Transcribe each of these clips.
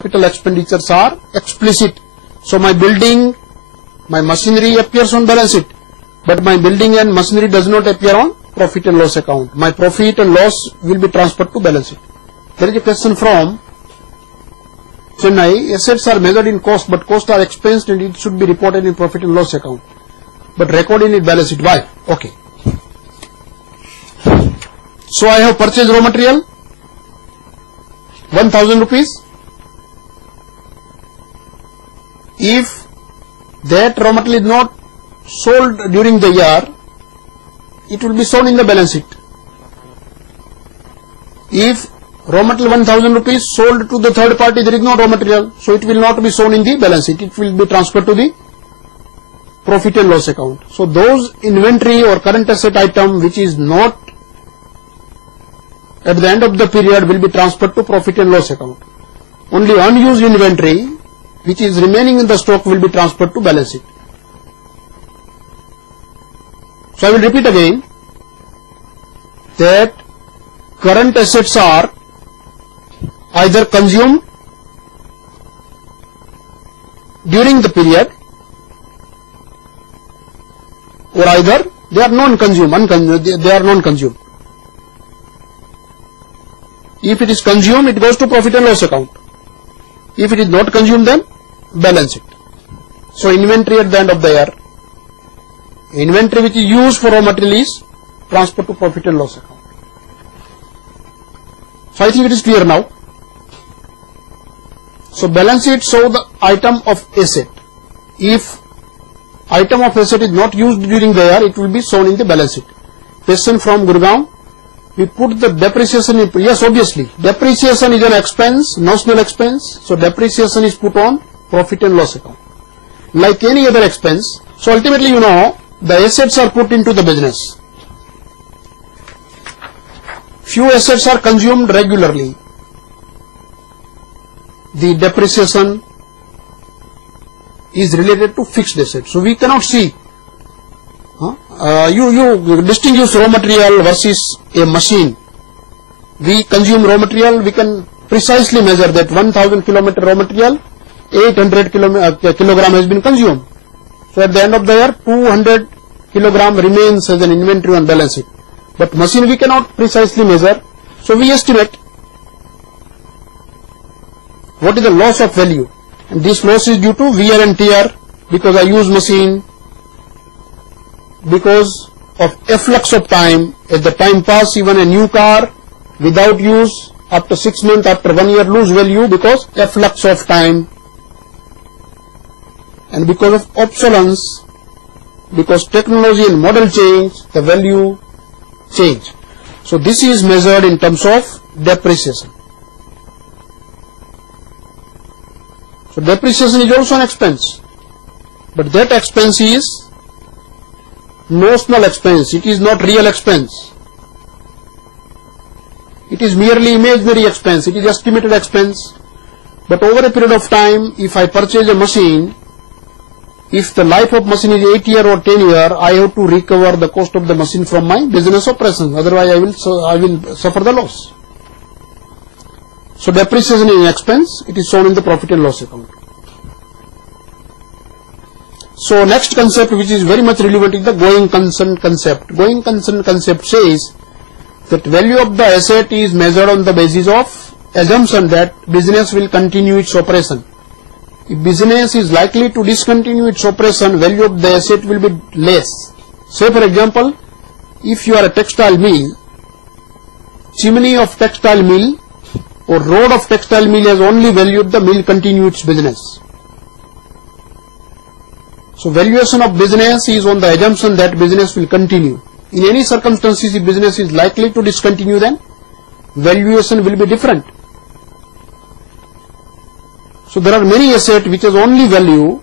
capital expenditures are explicit. So my building, my machinery appears on balance sheet, but my building and machinery does not appear on profit and loss account. My profit and loss will be transferred to balance sheet. There is a question from Chennai. Assets are measured in cost, but costs are expensed and it should be reported in profit and loss account, but recorded in balance sheet. Why? Okay. So I have purchased raw material 1000 rupees. If that raw material is not sold during the year, it will be shown in the balance sheet. If raw material 1000 rupees sold to the third party, there is no raw material, so it will not be shown in the balance sheet. It will be transferred to the profit and loss account. So those inventory or current asset item which is not at the end of the period will be transferred to profit and loss account. Only unused inventory which is remaining in the stock will be transferred to balance sheet. So I will repeat again that current assets are either consumed during the period or either they are non-consumed, they are non-consumed. If it is consumed, it goes to profit and loss account. If it is not consumed, then balance sheet. So inventory at the end of the year, inventory which is used for raw material is transferred to profit and loss account. So I think it is clear now. So balance sheet show the item of asset. If item of asset is not used during the year, it will be shown in the balance sheet. Question from Gurgaon. We put the depreciation in, yes, obviously, depreciation is an expense, notional expense, so depreciation is put on profit and loss account. Like any other expense, so ultimately you know, the assets are put into the business. Few assets are consumed regularly. The depreciation is related to fixed assets. So we cannot see. You distinguish raw material versus a machine. We consume raw material, we can precisely measure that 1000 kilometer raw material, 800 kilogram has been consumed. So at the end of the year, 200 kilogram remains as an inventory on balance sheet. But machine we cannot precisely measure. So we estimate what is the loss of value. And this loss is due to wear and tear, because I use machine, because of efflux of time. As the time pass, even a new car without use, after 6 months, after 1 year, lose value because efflux of time. And because of obsolescence, because technology and model change, the value change. So this is measured in terms of depreciation. So depreciation is also an expense, but that expense is notional expense. It is not real expense. It is merely imaginary expense. It is estimated expense. But over a period of time, if I purchase a machine, if the life of machine is 8 years or 10 years, I have to recover the cost of the machine from my business operations. Otherwise, I will suffer the loss. So depreciation is an expense. It is shown in the profit and loss account. So next concept, which is very much relevant, is the going concern concept. Going concern concept says that value of the asset is measured on the basis of assumption that business will continue its operation. If business is likely to discontinue its operation, value of the asset will be less. Say for example, if you are a textile mill, chimney of textile mill or road of textile mill has only value if the mill continue its business. So valuation of business is on the assumption that business will continue. In any circumstances, if business is likely to discontinue, then valuation will be different. So there are many assets which has only value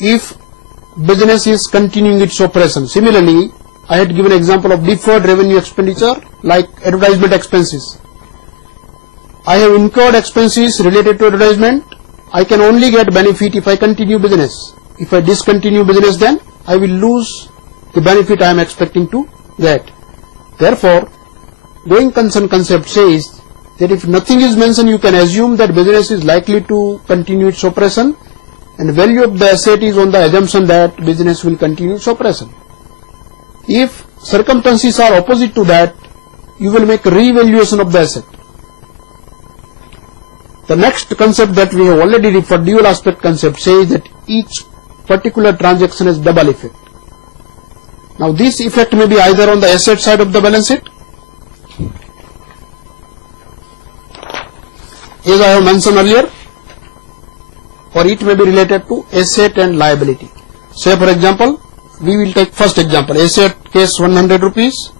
if business is continuing its operation. Similarly, I had given example of deferred revenue expenditure like advertisement expenses. I have incurred expenses related to advertisement. I can only get benefit if I continue business. If I discontinue business, then I will lose the benefit I am expecting to get. Therefore, going concern concept says that if nothing is mentioned, you can assume that business is likely to continue its operation, and value of the asset is on the assumption that business will continue its operation. If circumstances are opposite to that, you will make a re-evaluation of the asset. The next concept that we have already referred, dual aspect concept, says that each particular transaction has double effect. Now this effect may be either on the asset side of the balance sheet, as I have mentioned earlier, or it may be related to asset and liability. Say for example, we will take first example, asset case 100 rupees.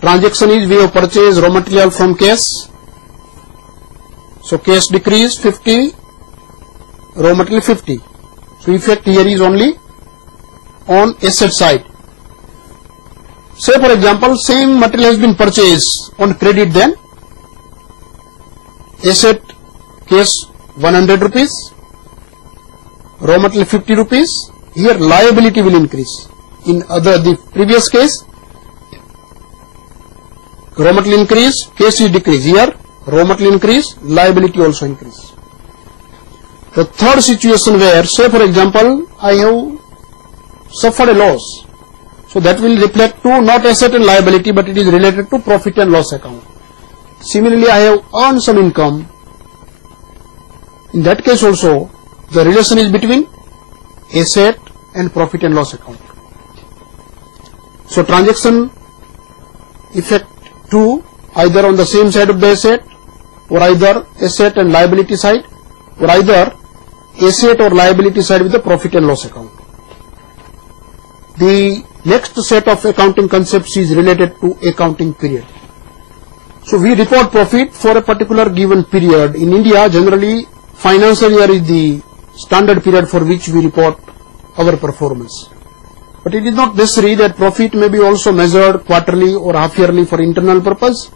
Transaction is we have purchased raw material from cash. So cash decrease 50, raw material 50. So effect here is only on asset side. Say for example, same material has been purchased on credit, then asset case 100 rupees, raw material 50 rupees, here liability will increase. In the previous case, raw material increase, cash is decrease. Here raw material increase, liability also increase. The third situation where, say for example, I have suffered a loss, so that will reflect to not asset and liability, but it is related to profit and loss account. Similarly, I have earned some income. In that case also, the relation is between asset and profit and loss account. So transaction effect 2 either on the same side of the asset, or either asset and liability side, or either asset or liability side with the profit and loss account. The next set of accounting concepts is related to accounting period. So we report profit for a particular given period. In India, generally financial year is the standard period for which we report our performance. But it is not necessary that profit may be also measured quarterly or half yearly for internal purpose,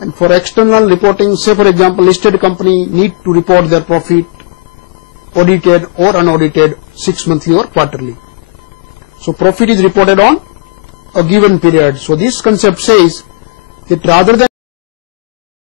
and for external reporting, say for example, listed company need to report their profit audited or unaudited 6 monthly or quarterly. So profit is reported on a given period. So this concept says that rather than